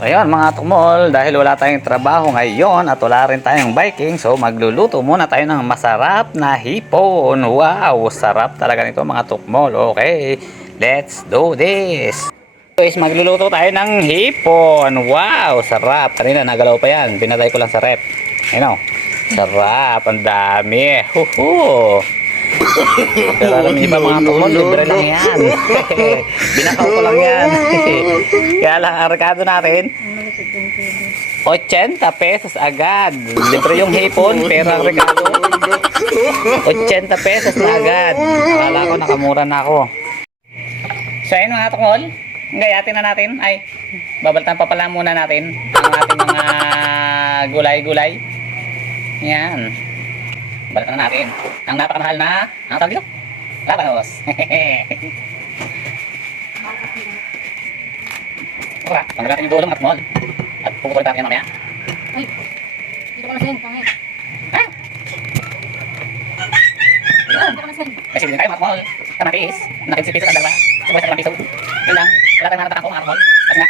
Ayun mga tukmol, dahil wala tayong trabaho ngayon at wala rin tayong biking, so magluluto muna tayo ng masarap na hipon. Wow, sarap talaga nito mga tukmol. Okay, let's do this. Guys, magluluto tayo ng hipon. Wow, sarap. Kanina nagalaw pa yan, pinatay ko lang sa rep. Ayun o, sarap, ang dami. Huhu. Pero alam niyo ba mga tukmol, libre lang yan. Binakaw ko lang yan. Kaya lang ang rekado natin 80 pesos agad. Libre yung hipon, pero ang regalo 80 pesos na agad. Akala ko nakamura na ako. So ayun mga tukmol, gayatin na natin. Ay, babaltan pa pala muna natin ang ating mga gulay-gulay. Yan, balatan na natin ang napakamahal na, ang tawag dito? Labanos. Tara, tanggal natin yung gulong at mall. At pupukulit natin yan mamaya. Ay, dito ko na send, pangit. Ha? Dito ko na send. Kasi din tayo mga mall. Kamatis. Nakin 10 pesos ang dalawa. Sabay sa 5 piso. Yun lang. Wala tayong nakatakan ko mga mall. Kasi nga,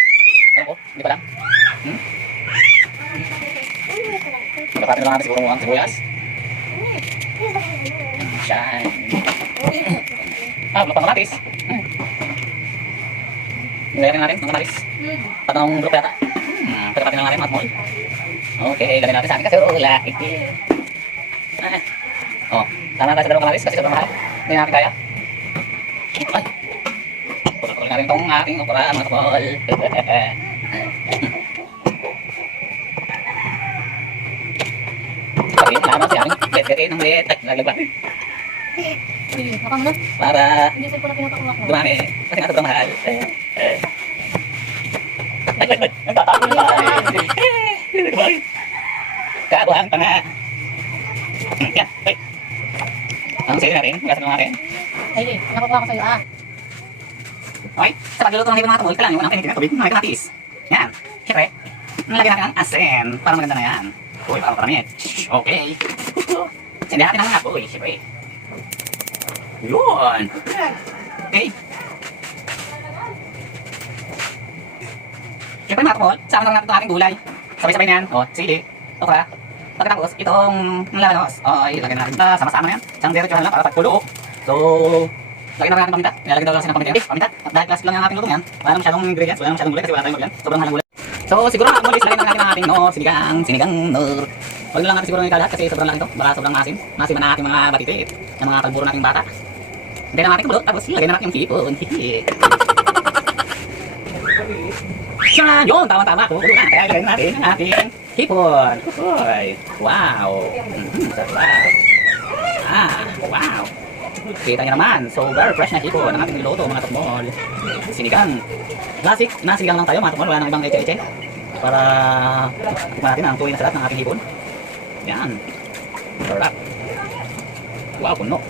alam ko, hindi ko lang. Magkapatin lang natin siguro ang sibuyas. Yan. Wala pang kamatis. Ngayon natin ang kamatis. Patang bulok yata. Pagkapatin lang natin mga mall. Okay, gawin natin sa akin kasi wala. Oh, tama tayo sa dalawang kamatis kasi sobrang mahal. Hindi natin kaya. Ay! Pagkapatin natin itong ating okra mga kapal. Pati yung laman siya. Bet-betin ng liit. Ay, naglag ba? Nakang na. Para Hindi sa'yo ko na pinapakuha ko. dumami. Kasi nga sobrang mahal. Ay, nagtatago na tayo. Kaabuhan pa nga. Yan, ay. Ang sili natin, gasan lang natin. Ay, nakukuha ko sa'yo, ah. Okay, sa pagluluto ng hipon mga tumol, kailangan yung unang pinitin ng tubig, mga kamatis. Yan, syempre, nalagyan natin ang asin, para maganda na yan. Uy, parang paramit. Okay. Sindihan natin ang apoy, syempre. Yun. Okay. Siyempre mga tumol, sama natin itong ating gulay. Sabay-sabay na yan. O, sili, okra. Pagkatapos, itong labanos. O, ilagay natin ito. Sama-sama na yan. Isang diretsuhan lang para pagpulo. So, lagyan natin paminta. Nilalagyan daw lang ng paminta. Paminta. At dahil plastic lang yung ating luto yan, wala na masyadong ingredients, wala na masyadong gulay kasi wala tayong gulay. Sobrang halang gulay. So, siguro mga tumol, lagyan natin ang ating nor, sinigang nor. Huwag lang natin siguro ng ikalat kasi sobrang laki ito. Baka sobrang masim. Masim na ating mga batitit. Yung mga kalburo nating bata. Hindi na natin kulot. Tapos, lagyan na natin yung hipon. Siya, yun, tama-tama. Kumukulo na. Kaya lagyan natin ang ating hipon. Uy, wow. Sarap. Wow. Kita nyo naman. So, very fresh na hipon. Ang ating niluto, mga tukmol. Sinigang. Classic na sinigang lang tayo, mga tukmol. Wala nang ibang eche-eche. Para tikman natin ang tuwing na sarap ng ating hipon. Yan. Sarap. Wow, puno.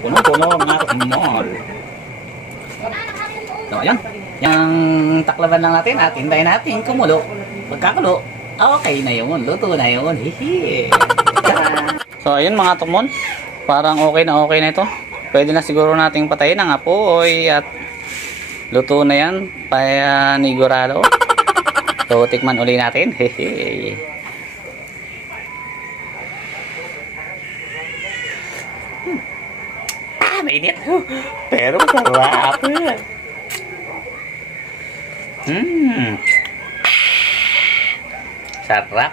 Puno-puno, mga tukmol. So, ayan. Yung taklaban lang natin at hintayin natin kumulo. Pagkakulo, okay na yun. Luto na yun. Hihi. So, ayun mga tukmol. Parang okay na ito. Pwede na siguro nating patayin ang apoy at luto na yan. Panigurado. So, tikman uli natin. Hihi. Mainit. Pero masarap. Sarap.